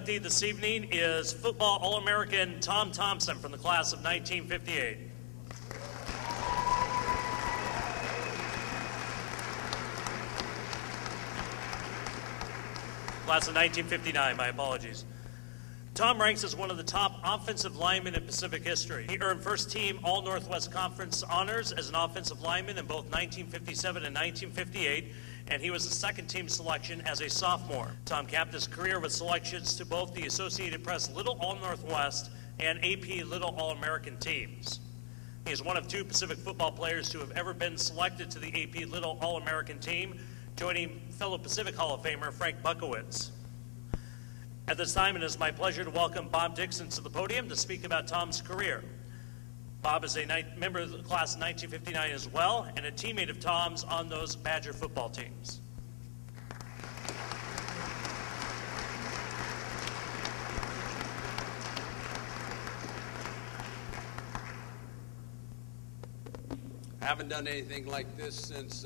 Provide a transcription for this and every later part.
inductee this evening is football All-American Tom Thompson from the class of 1958. Class of 1959, my apologies. Tom ranks as one of the top offensive linemen in Pacific history. He earned first-team All-Northwest Conference honors as an offensive lineman in both 1957 and 1958, and he was a second-team selection as a sophomore. Tom capped his career with selections to both the Associated Press Little All-Northwest and AP Little All-American teams. He is one of two Pacific football players to have ever been selected to the AP Little All-American team, joining fellow Pacific Hall of Famer Frank Buckowitz. At this time, it is my pleasure to welcome Bob Dixon to the podium to speak about Tom's career. Bob is a member of the class of 1959 as well, and a teammate of Tom's on those Badger football teams. I haven't done anything like this since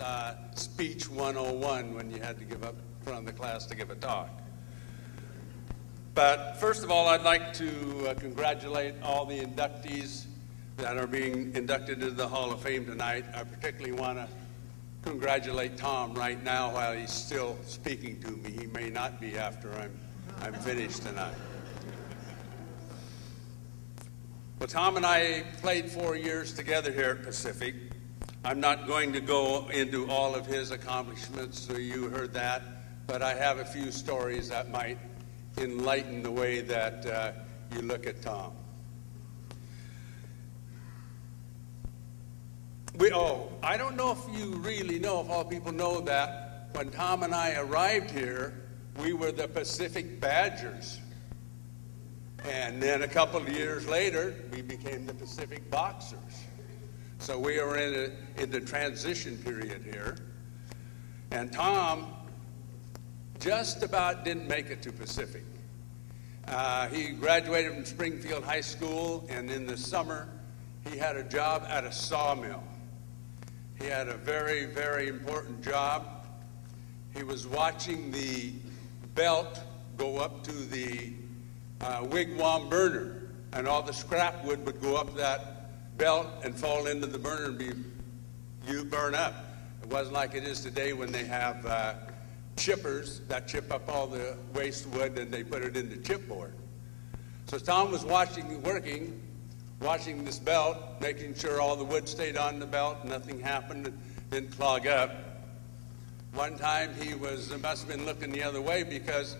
Speech 101, when you had to give up in front of the class to give a talk. But first of all, I'd like to congratulate all the inductees that are being inducted into the Hall of Fame tonight. I particularly want to congratulate Tom right now while he's still speaking to me. He may not be after I'm finished tonight. Well, Tom and I played 4 years together here at Pacific. I'm not going to go into all of his accomplishments, so you heard that, but I have a few stories that might enlighten the way that you look at Tom. I don't know if you really know, if all people know that when Tom and I arrived here, we were the Pacific Badgers. And then a couple of years later, we became the Pacific Boxers. So we were in the transition period here. And Tom just about didn't make it to Pacific. He graduated from Springfield High School, and in the summer, he had a job at a sawmill. He had a very, very important job. He was watching the belt go up to the wigwam burner, and all the scrap wood would go up that belt and fall into the burner and burn up. It wasn't like it is today when they have chippers that chip up all the waste wood and they put it into chipboard. So Tom was watching this belt, making sure all the wood stayed on the belt, nothing happened, didn't clog up. One time he must have been looking the other way because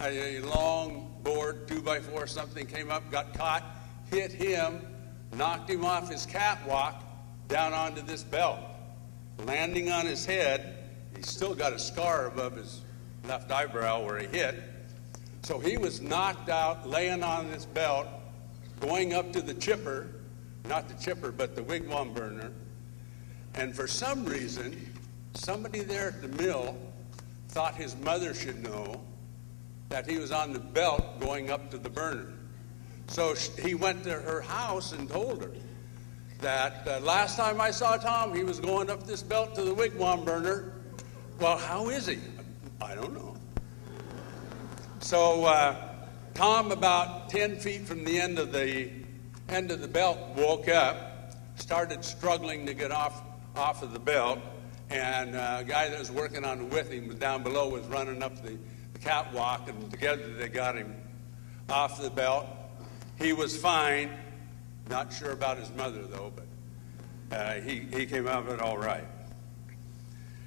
a long board, 2x4 something, came up, got caught, hit him, knocked him off his catwalk down onto this belt. Landing on his head, he's still got a scar above his left eyebrow where he hit. So he was knocked out, laying on this belt, going up to the chipper, not the chipper, but the wigwam burner. And for some reason, somebody there at the mill thought his mother should know that he was on the belt going up to the burner. So he went to her house and told her that last time I saw Tom, he was going up this belt to the wigwam burner. Well, how is he? I don't know. So Tom, about 10 feet from the end of the belt, woke up, started struggling to get off of the belt, and a guy that was working on it with him was down below, was running up the catwalk, and together they got him off the belt. He was fine. Not sure about his mother, though, but he came out of it all right.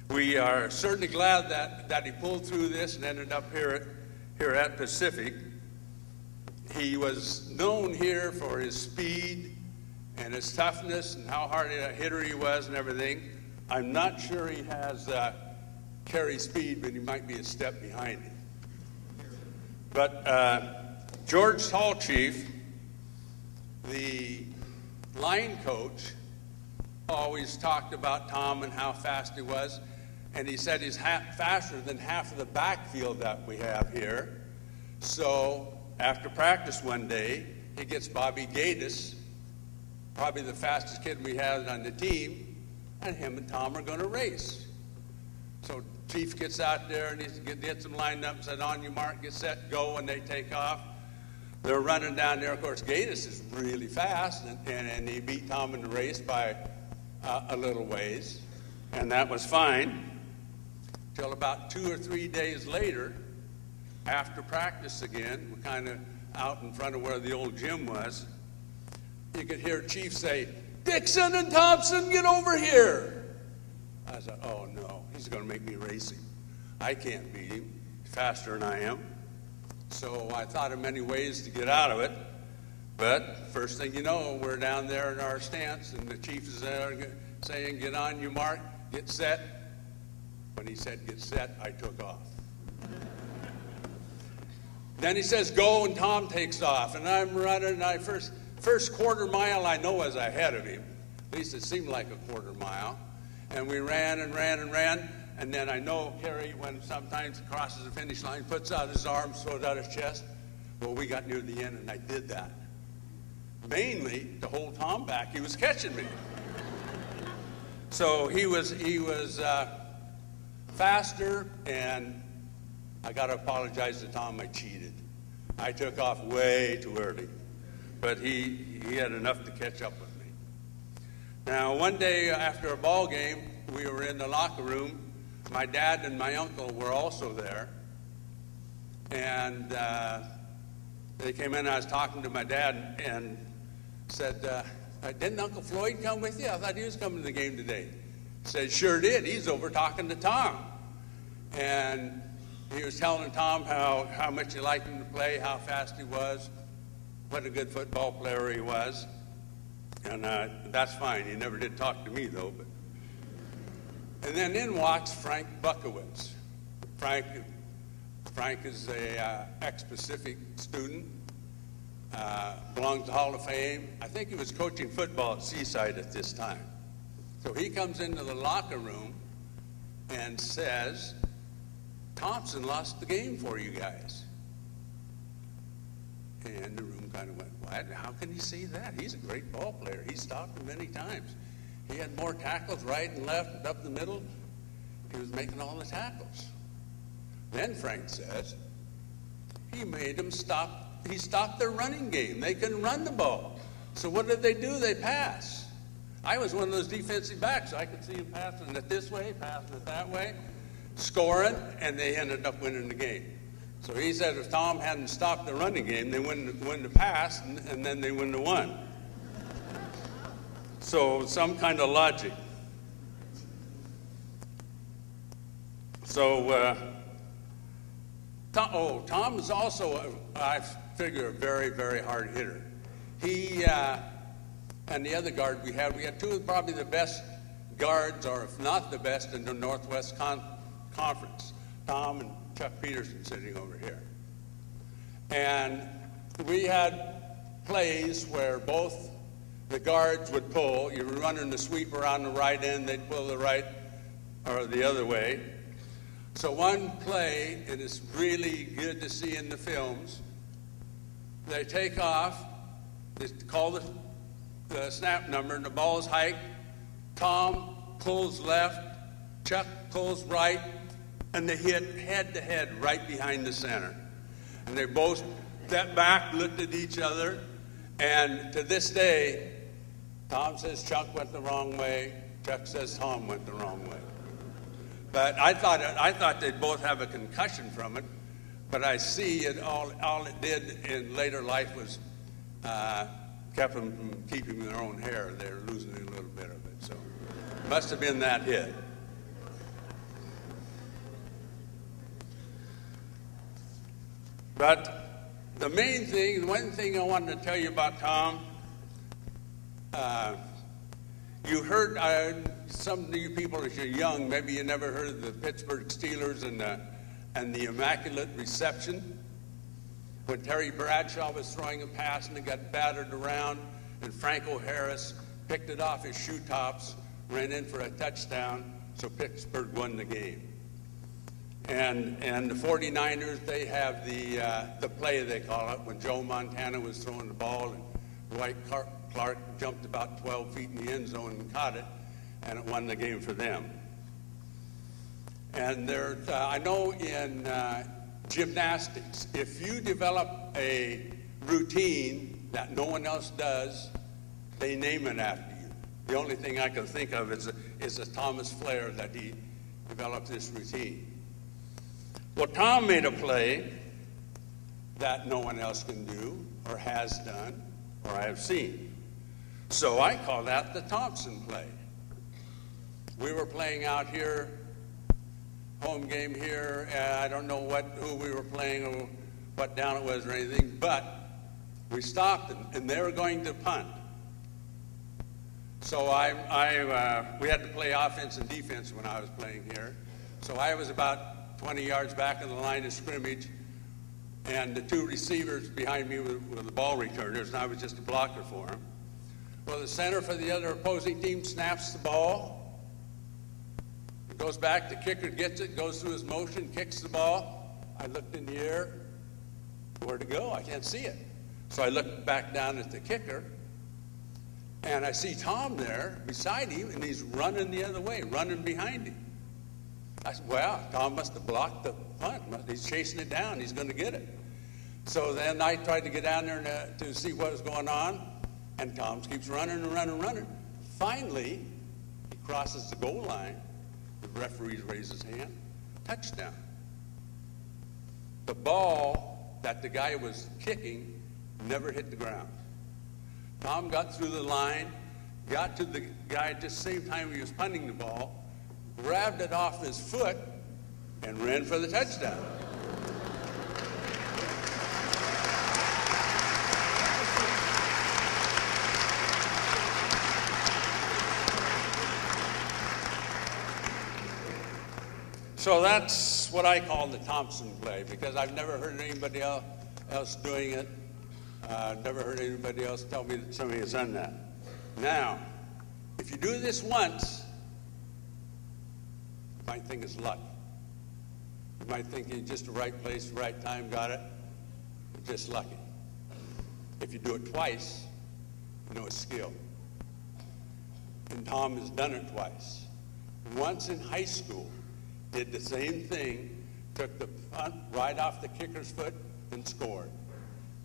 We are certainly glad that he pulled through this and ended up here at Pacific. He was known here for his speed and his toughness and how hard a hitter he was and everything. I'm not sure he has carry speed, but he might be a step behind him. But George Hall Chief, the line coach, always talked about Tom and how fast he was, and he said he's faster than half of the backfield that we have here. So after practice one day, he gets Bobby Gatus, probably the fastest kid we had on the team, and him and Tom are going to race. So Chief gets out there and he gets them lined up and said, on your mark, get set, go, and they take off. They're running down there. Of course, Gatus is really fast, and he beat Tom in the race by a little ways, and that was fine. Till about 2 or 3 days later, after practice again, we're kind of out in front of where the old gym was, you could hear Chief say, Dixon and Thompson, get over here. I said, oh no, he's going to make me race him. I can't beat him, he's faster than I am. So I thought of many ways to get out of it. But first thing you know, we're down there in our stance, and the Chief is there saying, get on your mark, get set. When he said get set, I took off. Then he says go, and Tom takes off. And I'm running, and first quarter mile I know is ahead of him. At least it seemed like a quarter mile. And we ran and ran and ran. And then I know Harry, when sometimes he crosses the finish line, puts out his arms, throws out his chest. Well, we got near the end, and I did that. Mainly to hold Tom back. He was catching me. So he was faster, and I got to apologize to Tom. I cheated. I took off way too early, but he had enough to catch up with me. Now, one day after a ball game, we were in the locker room. My dad and my uncle were also there, and they came in. I was talking to my dad and said, didn't Uncle Floyd come with you? I thought he was coming to the game today. He said, sure did. He's over talking to Tom. And he was telling Tom how much he liked him to play, how fast he was, what a good football player he was. And that's fine. He never did talk to me, though. And then in walks Frank Buckowitz. Frank is a ex-Pacific student, belongs to the Hall of Fame. I think he was coaching football at Seaside at this time. So he comes into the locker room and says, Thompson lost the game for you guys. And the room kind of went, what? How can he say that? He's a great ball player. He stopped him many times. He had more tackles right and left and up the middle. He was making all the tackles. Then Frank says, he made them stop. He stopped their running game. They couldn't run the ball. So what did they do? They pass. I was one of those defensive backs. So I could see them passing it this way, passing it that way, scoring, and they ended up winning the game. So he said if Tom hadn't stopped the running game, they wouldn't win the pass, and then they wouldn't have won. So some kind of logic. So Tom is also, I figure, a very, very hard hitter. He and the other guard we had two of probably the best guards, or if not the best, in the Northwest Conference. Tom and Chuck Peterson sitting over here. And we had plays where both the guards would pull. You were running the sweeper on the right end, they'd pull the right or the other way. So one play, and it's really good to see in the films, they take off, they call the snap number, and the ball is hiked. Tom pulls left, Chuck pulls right, and they hit head-to-head right behind the center. And they both stepped back, looked at each other, and to this day, Tom says Chuck went the wrong way, Chuck says Tom went the wrong way. But I thought they'd both have a concussion from it, but I see it all it did in later life was kept them from keeping their own hair. They were losing a little bit of it, so it must have been that hit. But the main thing, one thing I wanted to tell you about Tom, you heard, some of you people, as you're young, maybe you never heard of the Pittsburgh Steelers and the Immaculate Reception. When Terry Bradshaw was throwing a pass and it got battered around, and Franco Harris picked it off his shoe tops, ran in for a touchdown, so Pittsburgh won the game. And the 49ers, they have the play, they call it, when Joe Montana was throwing the ball and Dwight Clark jumped about 12 feet in the end zone and caught it, and it won the game for them. And there, I know in gymnastics, if you develop a routine that no one else does, they name it after you. The only thing I can think of is a Thomas Flair that he developed this routine. Well, Tom made a play that no one else can do or has done or I have seen. So I call that the Thompson play. We were playing out here, home game here, and I don't know who we were playing or what down it was or anything, but we stopped them, and they were going to punt. So we had to play offense and defense when I was playing here. So I was about 20 yards back in the line of scrimmage, and the two receivers behind me were the ball returners, and I was just a blocker for them. Well, the center for the other opposing team snaps the ball. It goes back, the kicker gets it, goes through his motion, kicks the ball. I looked in the air. Where'd it go? I can't see it. So I looked back down at the kicker, and I see Tom there beside him, and he's running the other way, running behind him. I said, well, Tom must have blocked the punt. He's chasing it down. He's going to get it. So then I tried to get down there to see what was going on, and Tom keeps running and running and running. Finally, he crosses the goal line. The referee raises his hand. Touchdown. The ball that the guy was kicking never hit the ground. Tom got through the line, got to the guy at the same time he was punting the ball, grabbed it off his foot, and ran for the touchdown. So that's what I call the Thompson play, because I've never heard anybody else doing it. Never heard anybody else tell me that somebody has done that. Now, if you do this once, you might think it's luck. You might think you're just the right place, the right time, got it. You're just lucky. If you do it twice, you know it's skill. And Tom has done it twice. Once in high school, did the same thing, took the punt right off the kicker's foot and scored.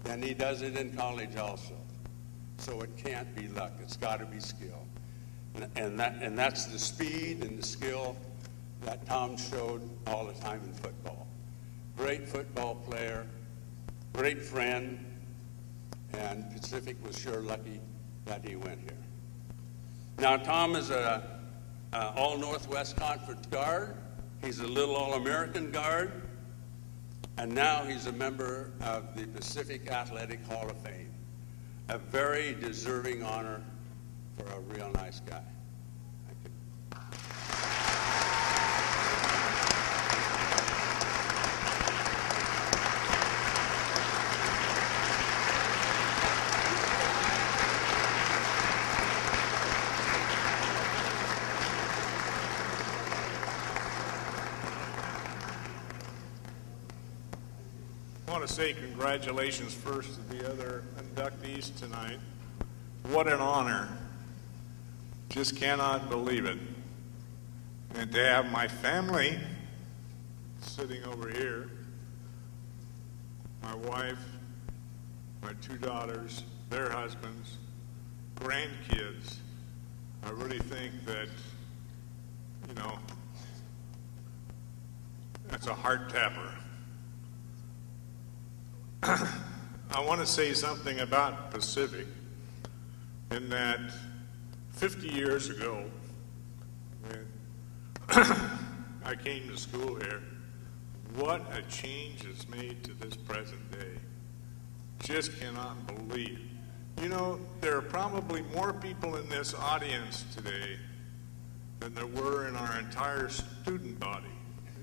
Then he does it in college also. So it can't be luck. It's got to be skill. And that's the speed and the skill that Tom showed all the time in football. Great football player, great friend, and Pacific was sure lucky that he went here. Now, Tom is a All-Northwest Conference guard. He's a little All-American guard. And now he's a member of the Pacific Athletic Hall of Fame. A very deserving honor for a real nice guy. Thank you. I want to say congratulations first to the other inductees tonight. What an honor. Just cannot believe it. And to have my family sitting over here, my wife, my two daughters, their husbands, grandkids, I really think that, you know, that's a heart tapper. I want to say something about Pacific, in that 50 years ago, when I came to school here, what a change is made to this present day. Just cannot believe. You know, there are probably more people in this audience today than there were in our entire student body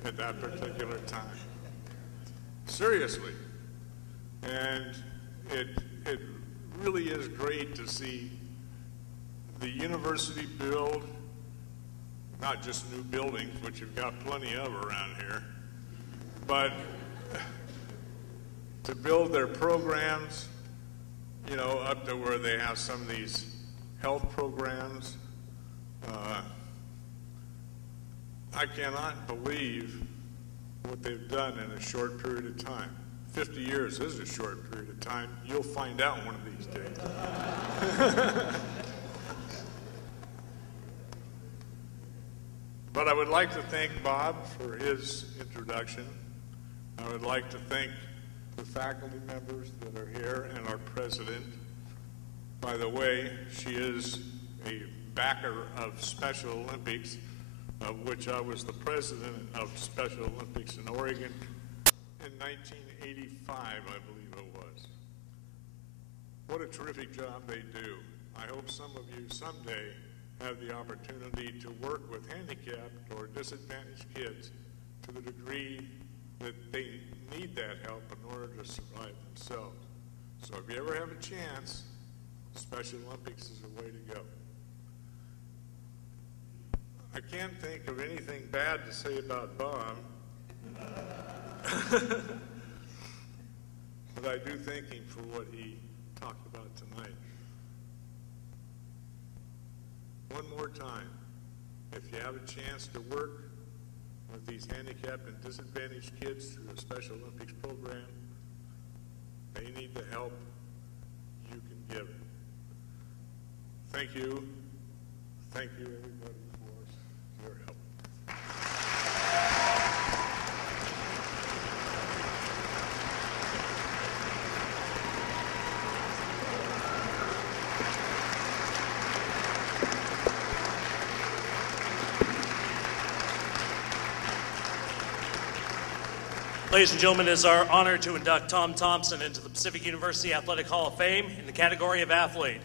at that particular time. Seriously. And it really is great to see the university build, not just new buildings, which you've got plenty of around here, but to build their programs, you know, up to where they have some of these health programs. I cannot believe what they've done in a short period of time. 50 years is a short period of time. You'll find out one of these days. But I would like to thank Bob for his introduction. I would like to thank the faculty members that are here and our president. By the way, she is a backer of Special Olympics, of which I was the president of Special Olympics in Oregon in 1985, I believe it was. What a terrific job they do. I hope some of you someday have the opportunity to work with handicapped or disadvantaged kids to the degree that they need that help in order to survive themselves. So if you ever have a chance, Special Olympics is a way to go. I can't think of anything bad to say about Bob, but I do thank him for what he talked about tonight. One more time, if you have a chance to work with these handicapped and disadvantaged kids through the Special Olympics program, they need the help, you can give it. Thank you. Thank you, everybody, for your help. Ladies and gentlemen, it is our honor to induct Tom Thompson into the Pacific University Athletic Hall of Fame in the category of athlete.